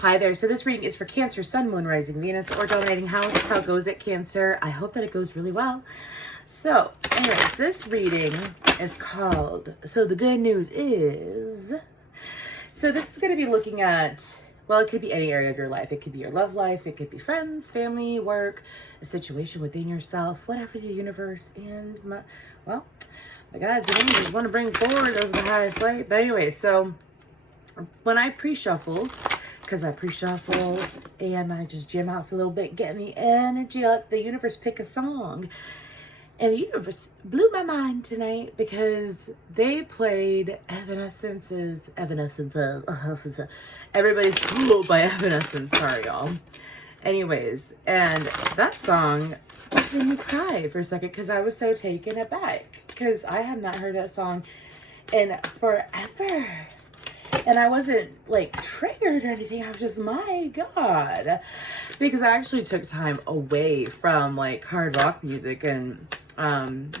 Hi there. So this reading is for Cancer, Sun, Moon, Rising, Venus, or Dominating House. How goes it, Cancer? I hope that it goes really well. So, anyways, this reading is called, so the good news is, so this is going to be looking at, well, it could be any area of your life. It could be your love life. It could be friends, family, work, a situation within yourself, whatever the universe and, my God's angels want to bring forward, those are the highest light. But anyway, so when I pre-shuffled, because I pre-shuffle and I just jam out for a little bit, getting the energy up, the universe pick a song. And the universe blew my mind tonight because they played Evanescence's, Everybody's Fooled by Evanescence, sorry y'all. Anyways, and that song just made me cry for a second because I was so taken aback because I have not heard that song in forever. And I wasn't like triggered or anything. I was just, my God. Because I actually took time away from like hard rock music. And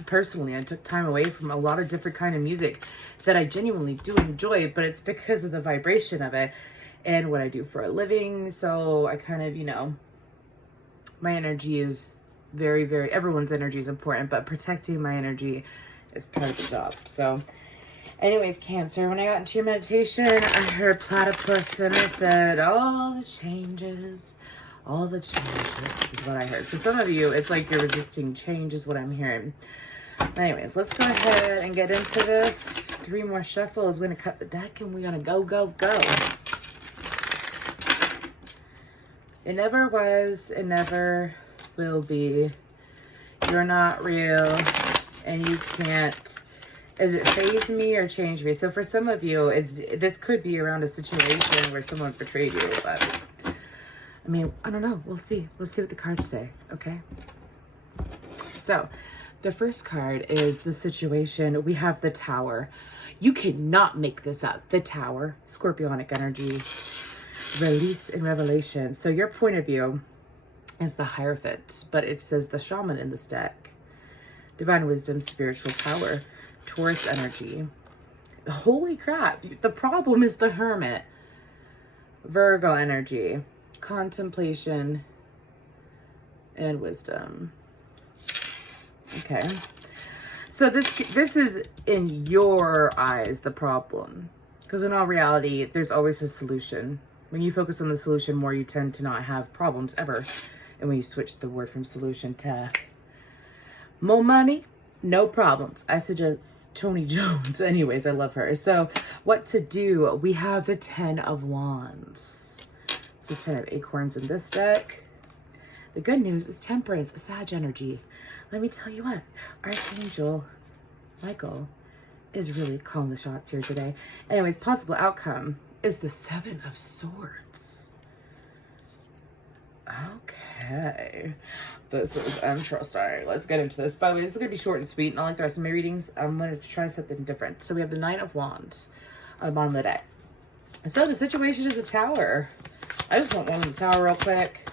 personally, I took time away from a lot of different kind of music that I genuinely do enjoy. But it's because of the vibration of it and what I do for a living. So I kind of, you know, my energy is very, very, everyone's energy is important. But protecting my energy is part of the job. So anyways, Cancer, when I got into your meditation, I heard platypus and I said, all the changes is what I heard. So some of you, it's like you're resisting change is what I'm hearing. Anyways, let's go ahead and get into this. 3 more shuffles. We're going to cut the deck and we're going to go, go, go. It never was, it never will be. You're not real and you can't. Is it phase me or change me? So for some of you, this could be around a situation where someone betrayed you. But I mean, I don't know. We'll see. Let's see what the cards say. Okay. So the first card is the situation. We have the Tower. You cannot make this up. The Tower, Scorpionic energy, release and revelation. So your point of view is the Hierophant, but it says the Shaman in this deck. Divine wisdom, spiritual power. Taurus energy. Holy crap. The problem is the Hermit. Virgo energy. Contemplation and wisdom. Okay. So this is in your eyes the problem. Because in all reality, there's always a solution. When you focus on the solution more, you tend to not have problems ever. And when you switch the word from solution to more money, no problems. I suggest Tony Jones. Anyways, I love her. So what to do? We have the 10 of Wands. So 10 of Acorns in this deck. The good news is Temperance, Sag energy. Let me tell you what, Archangel Michael is really calling the shots here today. Anyways, possible outcome is the 7 of Swords. Okay. This is interesting. Let's get into this. By the way, this is going to be short and sweet. Not like the rest of my readings. I'm going to try something different. So we have the 9 of Wands on the bottom of the deck. So the situation is a Tower. I just want one in the Tower real quick.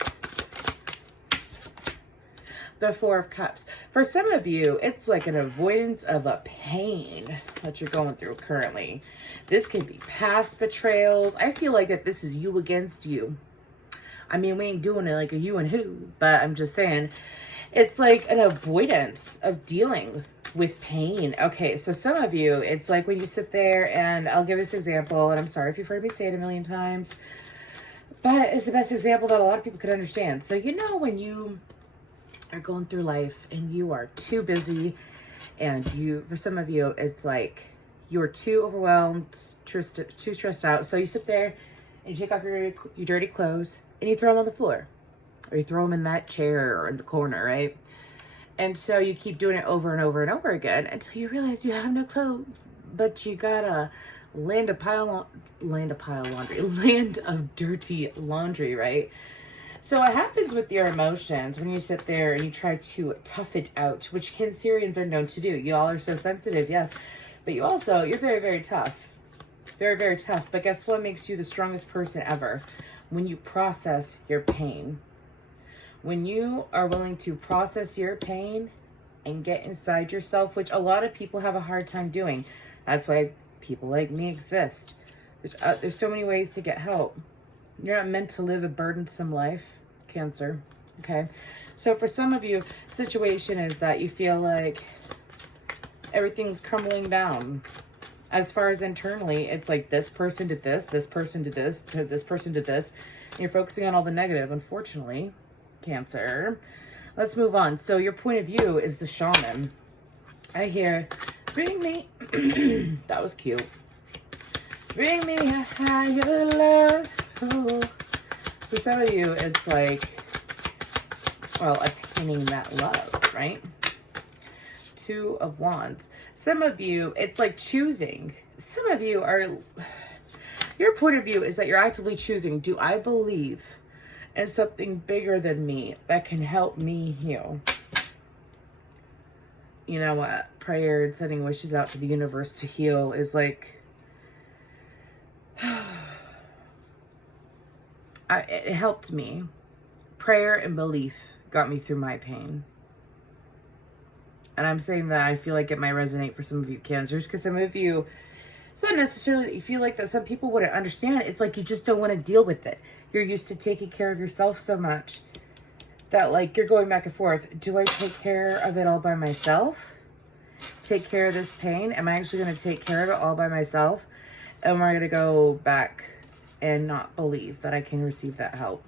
The 4 of Cups. For some of you, it's like an avoidance of a pain that you're going through currently. This can be past betrayals. I feel like that this is you against you. I mean, we ain't doing it like a you and who, but I'm just saying it's like an avoidance of dealing with pain. Okay, so some of you, it's like when you sit there, and I'll give this example, and I'm sorry if you've heard me say it a million times, but it's the best example that a lot of people could understand. So you know when you are going through life and you are too busy, and for some of you, it's like you're too overwhelmed, too stressed out. So you sit there and you take off your dirty clothes, and you throw them on the floor, or you throw them in that chair or in the corner, right? And so you keep doing it over and over and over again until you realize you have no clothes, but you gotta land of dirty laundry, right? So what happens with your emotions when you sit there and you try to tough it out, which Cancerians are known to do. You all are so sensitive, yes, but you're very, very tough. Very, very tough. But guess what makes you the strongest person ever? When you process your pain. When you are willing to process your pain and get inside yourself, which a lot of people have a hard time doing. That's why people like me exist. There's so many ways to get help. You're not meant to live a burdensome life, Cancer. Okay. So for some of you, the situation is that you feel like everything's crumbling down. As far as internally, it's like this person did this person did this person did this. And you're focusing on all the negative, unfortunately, Cancer. Let's move on. So your point of view is the shaman. I hear, bring me, that was cute. Bring me a higher love. Oh. So some of you, it's like, well, attaining that love, right? Two of Wands. Some of you, it's like choosing. Some of you are, your point of view is that you're actively choosing, do I believe in something bigger than me that can help me heal? You know what? Prayer and sending wishes out to the universe to heal is like, it helped me. Prayer and belief got me through my pain. And I'm saying that I feel like it might resonate for some of you Cancers, because some of you, it's not necessarily that you feel like that some people wouldn't understand. It's like you just don't want to deal with it. You're used to taking care of yourself so much that like you're going back and forth. Do I take care of it all by myself? Take care of this pain? Am I actually going to take care of it all by myself? Am I going to go back and not believe that I can receive that help?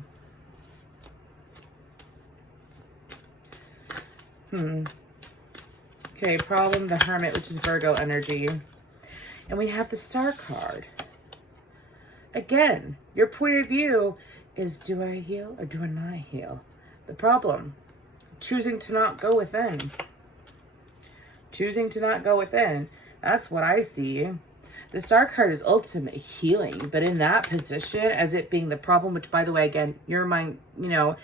Okay, problem, the Hermit, which is Virgo energy. And we have the Star card. Again, your point of view is, do I heal or do I not heal? The problem, choosing to not go within. Choosing to not go within. That's what I see. The Star card is ultimate healing, but in that position, as it being the problem, which by the way, again, your mind, you know,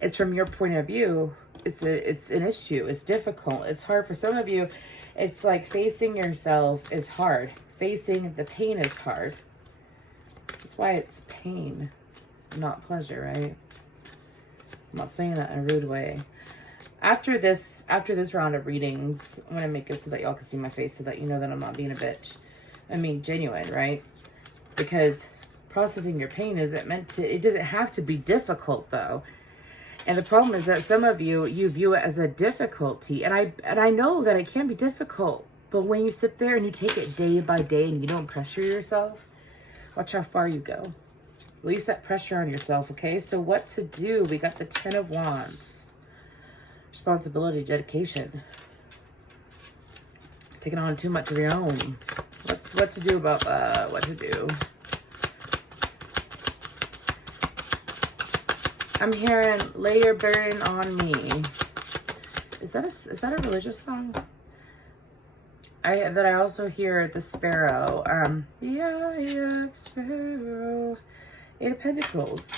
it's from your point of view. It's an issue. It's difficult. It's hard for some of you. It's like facing yourself is hard. Facing the pain is hard. That's why it's pain, not pleasure, right? I'm not saying that in a rude way. After this round of readings, I'm going to make it so that y'all can see my face so that you know that I'm not being a bitch. I mean, genuine, right? Because processing your pain isn't meant to, it doesn't have to be difficult though. And the problem is that some of you, you view it as a difficulty. And I know that it can be difficult. But when you sit there and you take it day by day and you don't pressure yourself, watch how far you go. Release that pressure on yourself, okay? So what to do? We got the Ten of Wands. Responsibility, dedication. Taking on too much of your own. What to do about that? What to do? I'm hearing lay your burden on me. Is that a religious song? I also hear the sparrow. Yeah, sparrow. Eight of Pentacles.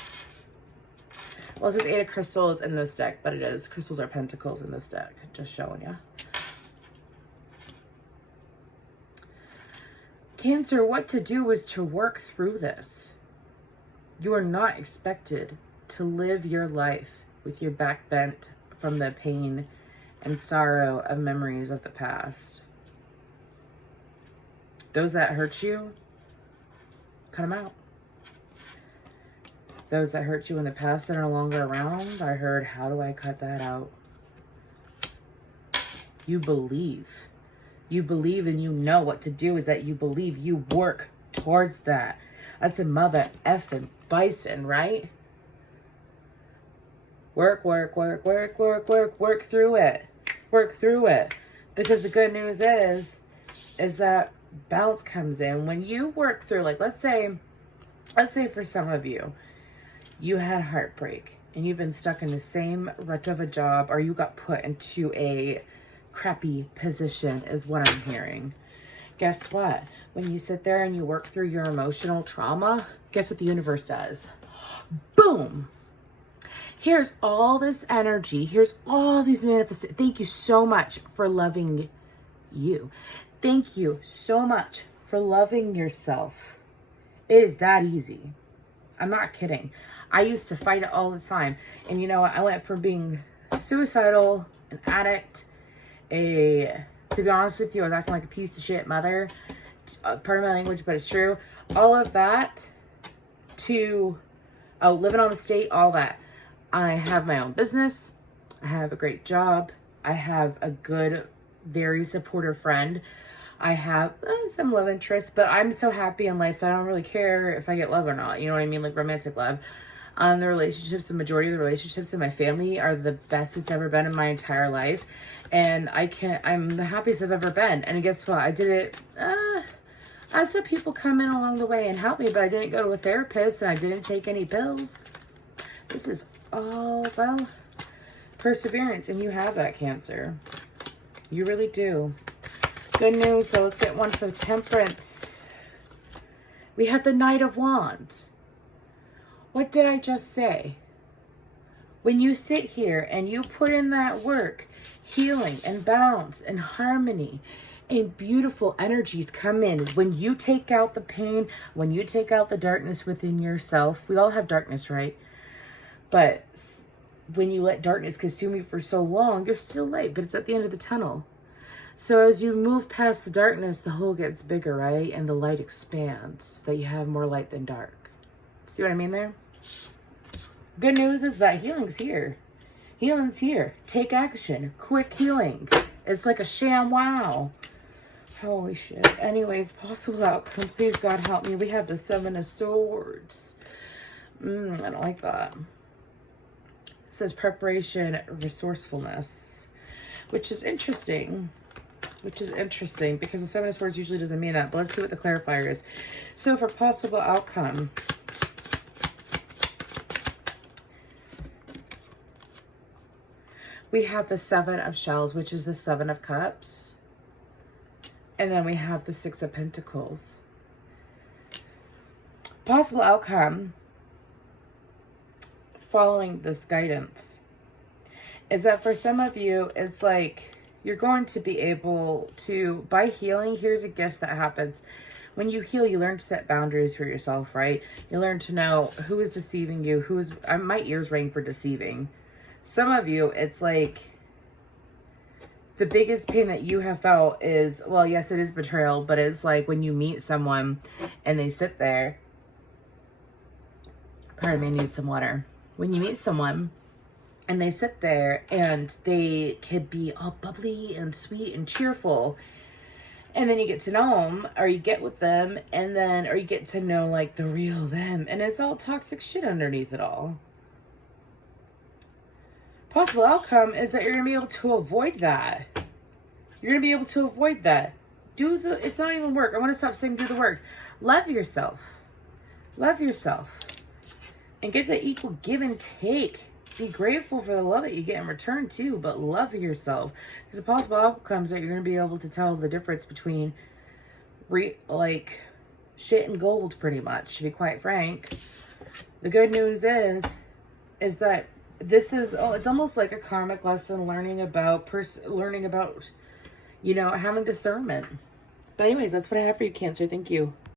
Well, it says Eight of Crystals in this deck, but it is. Crystals are pentacles in this deck. Just showing you. Cancer, what to do is to work through this. You are not expected to live your life with your back bent from the pain and sorrow of memories of the past. Those that hurt you, cut them out. Those that hurt you in the past that are no longer around, I heard, how do I cut that out? You believe. You believe and you know what to do is that you believe. You work towards that. That's a mother effing bison, right? Work through it. Work through it. Because the good news is that balance comes in. When you work through, like, let's say for some of you, you had heartbreak and you've been stuck in the same rut of a job, or you got put into a crappy position is what I'm hearing. Guess what? When you sit there and you work through your emotional trauma, guess what the universe does? Boom! Here's all this energy. Here's all these manifestations. Thank you so much for loving you. Thank you so much for loving yourself. It is that easy. I'm not kidding. I used to fight it all the time. And you know what? I went from being suicidal, an addict, to be honest with you, I was acting like a piece of shit mother. Pardon my language, but it's true. All of that to Oh, living on the state, all that. I have my own business. I have a great job. I have a good, very supportive friend. I have some love interests, but I'm so happy in life that I don't really care if I get love or not. You know what I mean? Like romantic love. The relationships, the majority of the relationships in my family are the best it's ever been in my entire life. And I'm the happiest I've ever been. And guess what? I did it, I had some people come in along the way and help me, but I didn't go to a therapist and I didn't take any pills. This is all, well, perseverance. And you have that, Cancer. You really do. Good news, so let's get one for Temperance. We have the Knight of Wands. What did I just say? When you sit here and you put in that work, healing and balance and harmony and beautiful energies come in. When you take out the pain, when you take out the darkness within yourself, we all have darkness, right? But when you let darkness consume you for so long, there's still light, but it's at the end of the tunnel. So as you move past the darkness, the hole gets bigger, right? And the light expands, so that you have more light than dark. See what I mean there? Good news is that healing's here. Healing's here. Take action. Quick healing. It's like a sham wow. Holy shit. Anyways, possible outcome. Please, God, help me. We have the 7 of Swords. I don't like that. It says preparation, resourcefulness, which is interesting. Because the 7 of Swords usually doesn't mean that. But let's see what the clarifier is. So for possible outcome, we have the 7 of Shells, which is the 7 of Cups. And then we have the 6 of Pentacles. Possible outcome following this guidance is that for some of you, it's like you're going to be able to, by healing, here's a gift that happens. When you heal, you learn to set boundaries for yourself, right? You learn to know who is deceiving you, my ears ring for deceiving. Some of you, it's like the biggest pain that you have felt is, well, yes, it is betrayal, but it's like when you meet someone and they sit there. Pardon me, I need some water. When you meet someone and they sit there and they could be all bubbly and sweet and cheerful, and then you get to know them, or you get with them, and then, or you get to know like the real them, and it's all toxic shit underneath it all. Possible outcome is that you're going to be able to avoid that. You're going to be able to avoid that. It's not even work. I want to stop saying do the work. Love yourself. Love yourself. And get the equal give and take. Be grateful for the love that you get in return too, but love yourself. Because the possible outcomes that you're going to be able to tell the difference between like shit and gold, pretty much, to be quite frank. The good news is that this is, it's almost like a karmic lesson, learning about, you know, having discernment. But anyways, that's what I have for you, Cancer. Thank you.